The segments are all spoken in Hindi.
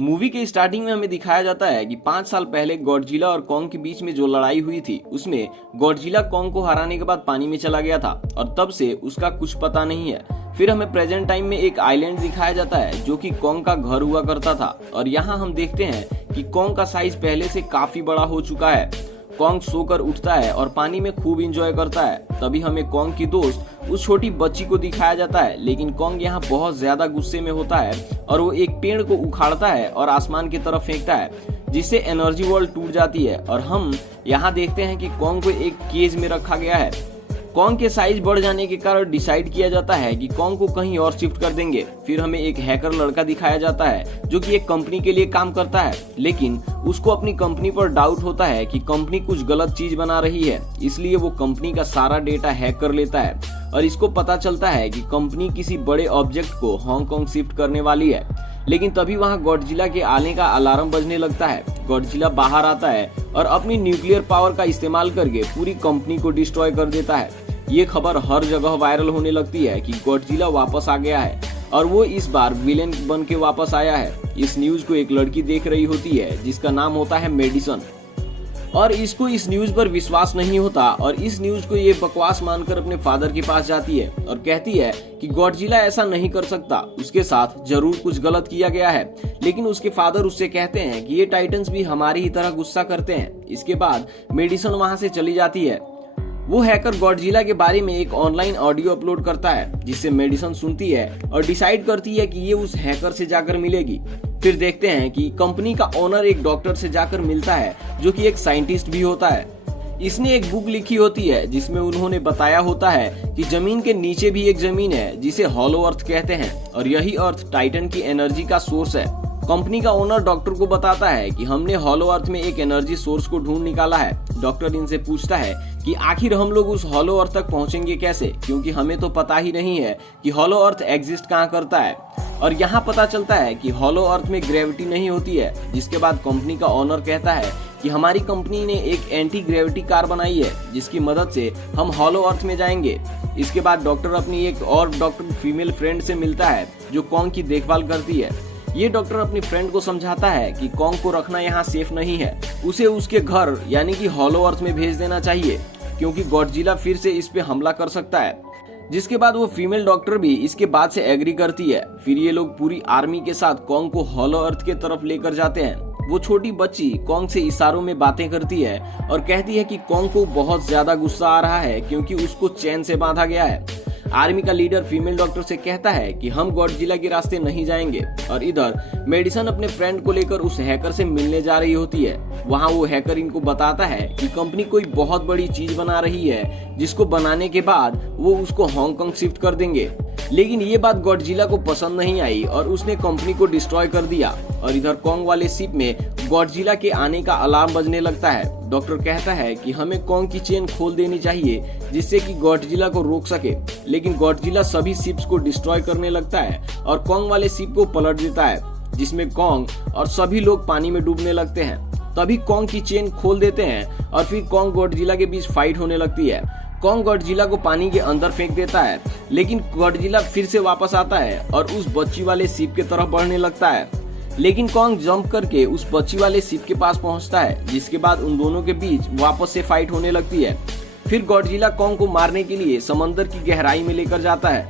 मूवी के स्टार्टिंग में हमें दिखाया जाता है कि 5 साल पहले गॉडजिला और कॉन्ग के बीच में जो लड़ाई हुई थी उसमें गॉडजिला कॉन्ग को हराने के बाद पानी में चला गया था और तब से उसका कुछ पता नहीं है। फिर हमें प्रेजेंट टाइम में एक आइलैंड दिखाया जाता है जो कि कॉन्ग का घर हुआ करता था और यहाँ हम देखते हैं कि कॉन्ग का साइज पहले से काफी बड़ा हो चुका है। कॉन्ग सोकर उठता है और पानी में खूब एंजॉय करता है। तभी हमें कॉन्ग की दोस्त उस छोटी बच्ची को दिखाया जाता है, लेकिन कॉन्ग यहाँ बहुत ज्यादा गुस्से में होता है और वो एक पेड़ को उखाड़ता है और आसमान की तरफ फेंकता है, जिससे एनर्जी वर्ल्ड टूट जाती है और हम यहाँ देखते हैं कि कॉन्ग को एक केज में रखा गया है। कॉन्ग के साइज बढ़ जाने के कारण डिसाइड किया जाता है कि कॉन्ग को कहीं और शिफ्ट कर देंगे। फिर हमें एक हैकर लड़का दिखाया जाता है जो कि एक कंपनी के लिए काम करता है, लेकिन उसको अपनी कंपनी पर डाउट होता है कि कंपनी कुछ गलत चीज बना रही है, इसलिए वो कंपनी का सारा डेटा हैक कर लेता है और इसको पता चलता है कि कंपनी किसी बड़े ऑब्जेक्ट को हांगकांग शिफ्ट करने वाली है। लेकिन तभी वहाँ गॉडजिला के आने का अलार्म बजने लगता है। गॉडजिला बाहर आता है और अपनी न्यूक्लियर पावर का इस्तेमाल करके पूरी कंपनी को डिस्ट्रॉय कर देता है। ये खबर हर जगह वायरल होने लगती है कि गॉडजिला वापस आ गया है और वो इस बार विलेन बन के वापस आया है। इस न्यूज को एक लड़की देख रही होती है जिसका नाम होता है मेडिसन और इसको इस न्यूज पर विश्वास नहीं होता और इस न्यूज को ये बकवास मानकर अपने फादर के पास जाती है और कहती है कि गॉडजिला ऐसा नहीं कर सकता, उसके साथ जरूर कुछ गलत किया गया है। लेकिन उसके फादर उससे कहते हैं कि ये टाइटन्स भी हमारी ही तरह गुस्सा करते हैं। इसके बाद मेडिसन वहां से चली जाती है। वो हैकर गॉडजिला के बारे में एक ऑनलाइन ऑडियो अपलोड करता है जिससे मेडिसन सुनती है और डिसाइड करती है कि ये उस हैकर से जाकर मिलेगी। फिर देखते हैं कि कंपनी का ओनर एक डॉक्टर से जाकर मिलता है जो कि एक साइंटिस्ट भी होता है। इसने एक बुक लिखी होती है जिसमें उन्होंने बताया होता है कि जमीन के नीचे भी एक जमीन है जिसे हॉलो अर्थ कहते हैं और यही अर्थ टाइटन की एनर्जी का सोर्स है। कंपनी का ओनर डॉक्टर को बताता है कि हमने हॉलो अर्थ में एक एनर्जी सोर्स को ढूंढ निकाला है। डॉक्टर इनसे पूछता है कि आखिर हम लोग उस हॉलो अर्थ तक पहुंचेंगे कैसे, क्योंकि हमें तो पता ही नहीं है कि हॉलो अर्थ एग्जिस्ट कहाँ करता है। और यहाँ पता चलता है कि हॉलो अर्थ में ग्रेविटी नहीं होती है। जिसके बाद कंपनी का ओनर कहता है कि हमारी कंपनी ने एक एंटी ग्रेविटी कार बनाई है जिसकी मदद से हम हॉलो अर्थ में जाएंगे। इसके बाद डॉक्टर अपनी एक और डॉक्टर फीमेल फ्रेंड से मिलता है जो कॉन्ग की देखभाल करती है। ये डॉक्टर अपनी फ्रेंड को समझाता है कि कॉन्ग को रखना यहाँ सेफ नहीं है, उसे उसके घर यानी कि हॉलो अर्थ में भेज देना चाहिए क्योंकि गॉडजिला फिर से इस पे हमला कर सकता है। जिसके बाद वो फीमेल डॉक्टर भी इसके बाद से एग्री करती है। फिर ये लोग पूरी आर्मी के साथ कॉन्ग को हॉलो अर्थ के तरफ लेकर जाते हैं। वो छोटी बच्ची कॉन्ग से इशारों में बातें करती है और कहती है कि कॉन्ग को बहुत ज्यादा गुस्सा आ रहा है क्योंकि उसको चैन से बांधा गया है। आर्मी का लीडर फीमेल डॉक्टर से कहता है कि हम गॉडजिला के रास्ते नहीं जाएंगे और इधर मेडिसन अपने फ्रेंड को लेकर उस हैकर से मिलने जा रही होती है। वहाँ वो हैकर इनको बताता है कि कंपनी कोई बहुत बड़ी चीज बना रही है जिसको बनाने के बाद वो उसको हांगकांग शिफ्ट कर देंगे। लेकिन ये बात गॉडजिला को पसंद नहीं आई और उसने कंपनी को डिस्ट्रॉय कर दिया और इधर कॉन्ग वाले शिप में गॉडजिला के आने का अलार्म बजने लगता है। डॉक्टर कहता है कि हमें कॉन्ग की चेन खोल देनी चाहिए जिससे कि गॉडजिला को रोक सके, लेकिन गॉडजिला सभी शिप्स को डिस्ट्रॉय करने लगता है और कॉन्ग वाले शिप को पलट देता है जिसमें कॉन्ग और सभी लोग पानी में डूबने लगते हैं। तभी कॉन्ग की चेन खोल देते हैं और फिर कॉन्ग गॉडजिला के बीच फाइट होने लगती है। कॉन्ग गॉडजिला को पानी के अंदर फेंक देता है, लेकिन गॉडजिला फिर से वापस आता है और उस बच्ची वाले शिप की तरफ बढ़ने लगता है। लेकिन कॉन्ग जंप करके उस बच्ची वाले शिप के पास पहुंचता है, जिसके बाद उन दोनों के बीच वापस से फाइट होने लगती है। फिर गॉडजिला कॉन्ग को मारने के लिए समंदर की गहराई में लेकर जाता है,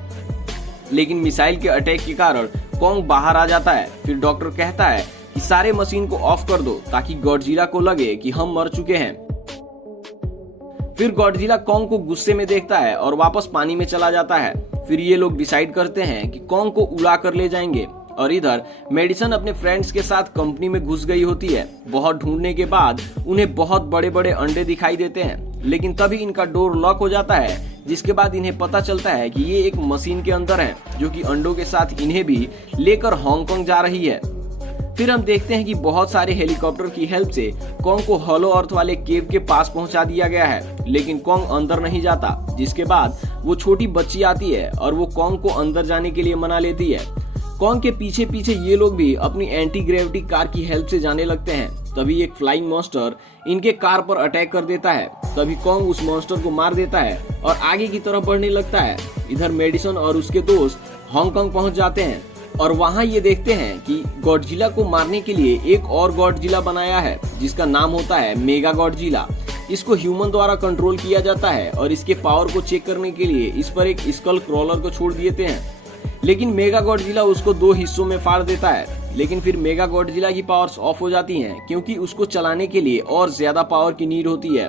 लेकिन मिसाइल के अटैक के कारण कॉन्ग बाहर आ जाता है। फिर डॉक्टर कहता है कि सारे मशीन को ऑफ कर दो ताकि गॉडजिला को लगे कि हम मर चुके हैं। फिर गॉडजिला कॉन्ग को गुस्से में देखता है और वापस पानी में चला जाता है। फिर ये लोग डिसाइड करते हैं कि कॉन्ग को उड़ा कर ले जाएंगे और इधर मेडिसन अपने फ्रेंड्स के साथ कंपनी में घुस गई होती है। बहुत ढूंढने के बाद उन्हें बहुत बड़े बड़े अंडे दिखाई देते हैं, लेकिन तभी इनका डोर लॉक हो जाता है। जिसके बाद इन्हें पता चलता है कि ये एक मशीन के अंदर है जो कि अंडों के साथ इन्हें भी लेकर हांगकांग जा रही है। फिर हम देखते हैं कि बहुत सारे हेलीकॉप्टर की हेल्प से कॉन्ग को हॉलो अर्थ वाले केव के पास पहुंचा दिया गया है, लेकिन कॉन्ग अंदर नहीं जाता। जिसके बाद वो छोटी बच्ची आती है और वो कॉन्ग को अंदर जाने के लिए मना लेती है। कॉन्ग के पीछे पीछे ये लोग भी अपनी एंटी ग्रेविटी कार की हेल्प से जाने लगते हैं। तभी एक फ्लाइंग मॉन्स्टर इनके कार पर अटैक कर देता है। तभी कॉन्ग उस मॉन्स्टर को मार देता है और आगे की तरफ बढ़ने लगता है। इधर मेडिसन और उसके दोस्त हांगकांग पहुंच जाते हैं और वहाँ ये देखते हैं कि गॉडजिला को मारने के लिए एक और गॉडजिला बनाया है जिसका नाम होता है मेगा गॉडजिला। इसको ह्यूमन द्वारा कंट्रोल किया जाता है और इसके पावर को चेक करने के लिए इस पर एक स्कल क्रॉलर को छोड़ देते हैं, लेकिन मेगा गॉडजिला उसको 2 हिस्सों में फाड़ देता है। लेकिन फिर मेगा गॉडजिला की पावर्स ऑफ हो जाती हैं क्योंकि उसको चलाने के लिए और ज्यादा पावर की नीड होती है।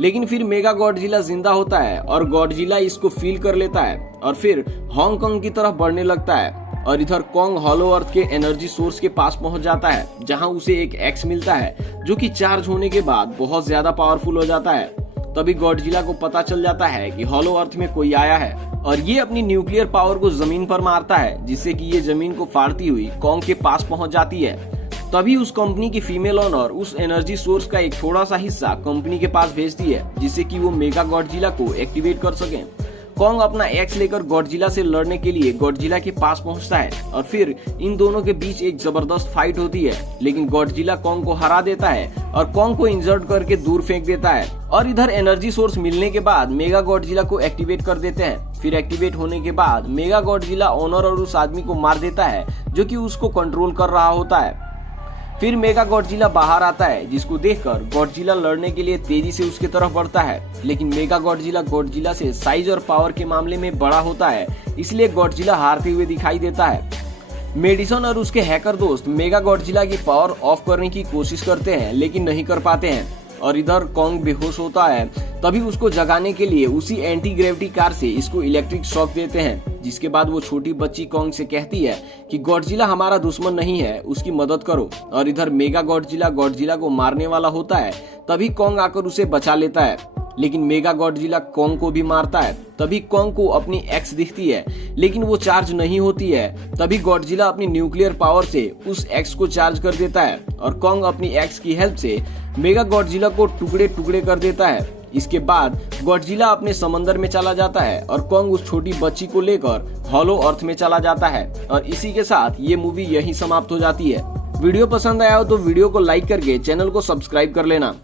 लेकिन फिर मेगा गॉडजिला जिंदा होता है और गॉडजिला इसको फील कर लेता है और फिर हांगकांग की तरफ बढ़ने लगता है। और इधर कॉन्ग हॉलो अर्थ के एनर्जी सोर्स के पास पहुंच जाता है जहां उसे एक एक्स मिलता है जो कि चार्ज होने के बाद बहुत ज्यादा पावरफुल हो जाता है। तभी गॉडजिला को पता चल जाता है कि हॉलो अर्थ में कोई आया है और ये अपनी न्यूक्लियर पावर को जमीन पर मारता है जिससे कि ये जमीन को फाड़ती हुई कॉन्ग के पास पहुंच जाती है। तभी उस कंपनी की फीमेल ओनर उस एनर्जी सोर्स का एक थोड़ा सा हिस्सा कंपनी के पास भेजती है जिससे कि वो मेगा गॉडजिला को एक्टिवेट कर सके। कॉन्ग अपना एक्स लेकर गॉडजिला से लड़ने के लिए गॉडजिला के पास पहुंचता है और फिर इन दोनों के बीच एक जबरदस्त फाइट होती है, लेकिन गॉडजिला कॉन्ग को हरा देता है और कॉन्ग को इंजर्ड करके दूर फेंक देता है। और इधर एनर्जी सोर्स मिलने के बाद मेगा गॉडजिला को एक्टिवेट कर देते हैं। फिर एक्टिवेट होने के बाद मेगा गॉडजिला ओनर और उस आदमी को मार देता है जो कि उसको कंट्रोल कर रहा होता है। फिर मेगा गॉडजिला बाहर आता है जिसको देखकर गॉडजिला लड़ने के लिए तेजी से उसके तरफ बढ़ता है, लेकिन मेगा गॉडजिला से साइज और पावर के मामले में बड़ा होता है, इसलिए गॉडजिला हारते हुए दिखाई देता है। मेडिसन और उसके हैकर दोस्त मेगा गॉडजिला की पावर ऑफ करने की कोशिश करते हैं लेकिन नहीं कर पाते हैं और इधर कॉन्ग बेहोश होता है। तभी उसको जगाने के लिए उसी एंटी ग्रेविटी कार से इसको इलेक्ट्रिक शॉक देते हैं, जिसके बाद वो छोटी बच्ची कॉन्ग से कहती है कि गॉडजिला हमारा दुश्मन नहीं है, उसकी मदद करो। और इधर मेगा गॉडजिला को मारने वाला होता है, तभी कॉन्ग आकर उसे बचा लेता है, लेकिन मेगा गॉडजिला कॉन्ग को भी मारता है। तभी कॉन्ग को अपनी एक्स दिखती है लेकिन वो चार्ज नहीं होती है। तभी गॉडजिला अपनी न्यूक्लियर पावर से उस एक्स को चार्ज कर देता है और कॉन्ग अपनी एक्स की हेल्प से मेगा गॉडजिला को टुकड़े टुकड़े कर देता है। इसके बाद गॉडजिला अपने समंदर में चला जाता है और कॉन्ग उस छोटी बच्ची को लेकर हॉलो अर्थ में चला जाता है। और इसी के साथ ये मूवी यहीं समाप्त हो जाती है। वीडियो पसंद आया हो तो वीडियो को लाइक करके चैनल को सब्सक्राइब कर लेना।